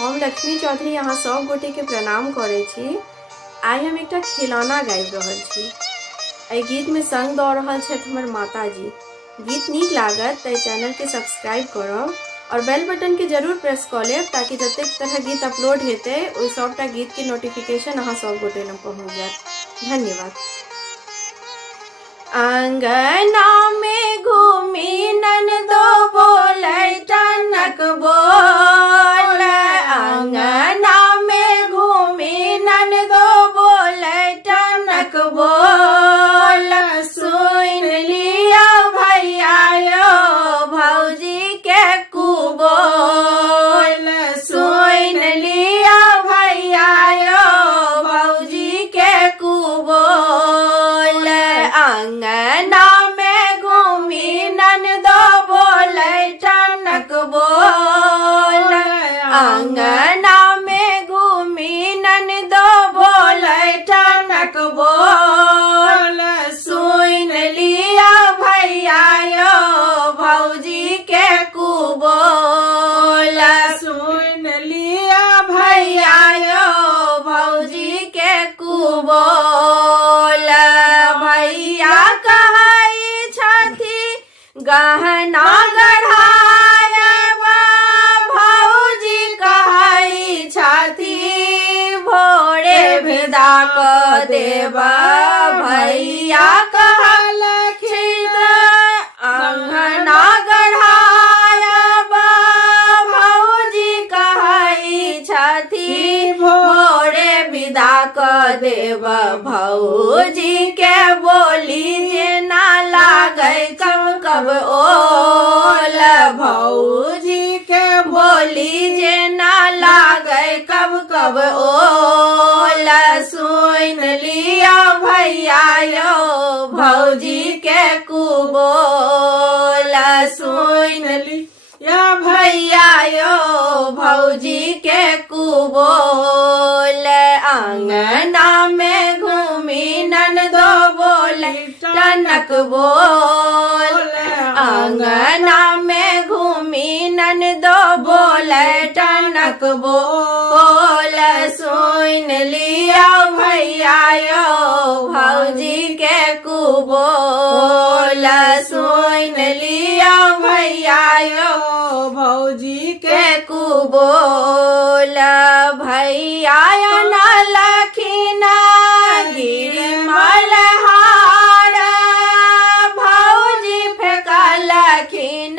हम लक्ष्मी चौधरी यहाँ सब गोटे के प्रणाम करे छी। आई हम एक खिलौना गाबि रहल छी। एहि गीत में संग दऽ रहल छथि हमर माता जी। गीत नीक लागत तो चैनल के सब्सक्राइब करब और बेल बटन के जरूर प्रेस कर लेब ताकि जतेक तरह गीत अपलोड हेतै ओहि सबटा गीत के नोटिफिकेशन अहाँ सब गोटे लग पहुँच जायत। धन्यवाद। अंगना में घूमी ननदो बोलै टनक बोल, अंगना में घूमी ननदो बोलै टनक बोल। सुन लिया भैया यो भौजी के कुबोल, सुन लिया भैया यो भौजी के कुबोल। अंगना में घूमी ननदो बोलै टनक बोल, अंगना में घूमी ननदो बोलै टनक बोल। सुन लिया भैया यो भौजी के कुबोल, सुन लिया भैया यो भौजी के कुबोल। भैया कहै छथि गहना गढ़ायब, भौजी कहै छथि भोरे विदा कऽ देब। भैया कहलखिन अंगना गढ़ायब, भौजी कहै छथि भोरे विदा कऽ देब। भौजी के बोली जेना लागै कब कब ओल, भौजी के बोली जेना लागै कब कब ओल। सुन लिया भैया यो भौजी के कुबोल, सुन लिया भैया यो भौजी के कुबोल। अंगना में घूमी ननदो बोलै टनक बोल, अंगना में घूमी ननदो बोलै टनक बोल। सुन लिया भैया यो भौजी के कुबोल, सुन लिया भैया यो भौजी के कुबोल। भैया नलखिन गिरमल हार, भौजी फेंकलखिन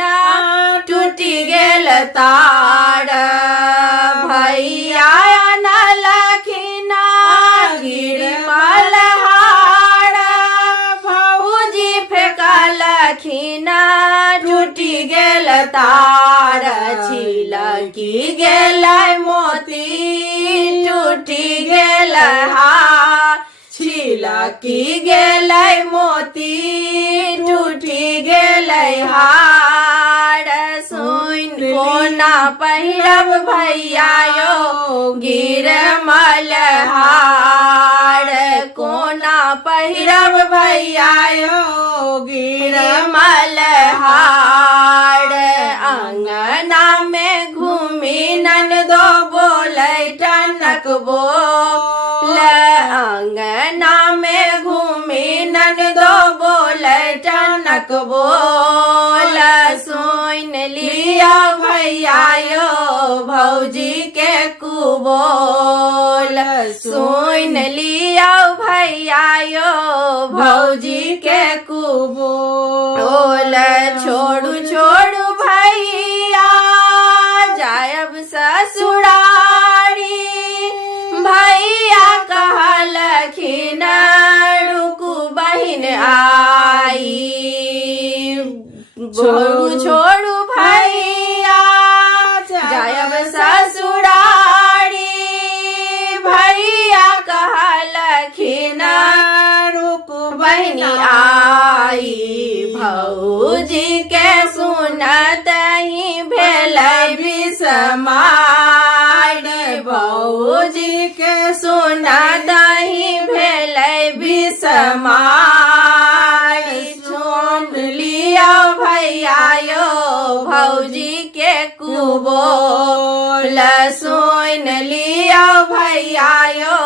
टूटि गेल तार। भैया नलखिन गिरमल हार, भौजी फेंकलखिन टूटि गेल तार। छिलकी गेलै मोती टूटि गेल हार, छिलकी गेलै मोती टूटि गेलै हार। सुन कोना पहिरब भैया यो गिरमल हार, कोना पहिरब भैया यो गिरमल हार। अंगना में घूमी ननदो बोलै टनक बोल, अंगना में घूमी ननदो बोलै टनक बोल। सुन लिया भैया यो भौजी के कुबोल, सुन लिया भैया यो भौजी के कुबोल। छोड़ू छोड़ू भैया जायब ससुरारी, भैया कहलखिन रुकू बहिन आई। छोड़ू छोड़ू भैया जायब ससुरारी, भैया कहलखिन रुकू बहिन आई। भौजी के सुनत ही भेलै बिसमार, भौजी के सुनत ही भेलै बिसमार। सुन लिया भैया यो भौजी के कुबोल, सुन सोइन लिया भैया यो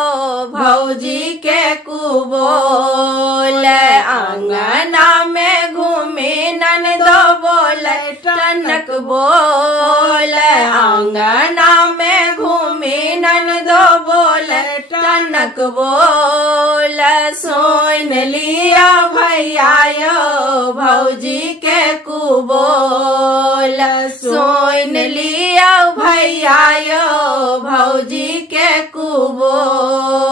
भौजी के कुबोल आंगना में घूमी ननदो बोले टनक बोल आंगना में घूमी ननदो बोले टनक बोल सोइन लिया भैया यो भौजी के कुबोल सोइन लिया भैया यो भौजी के कुबोल।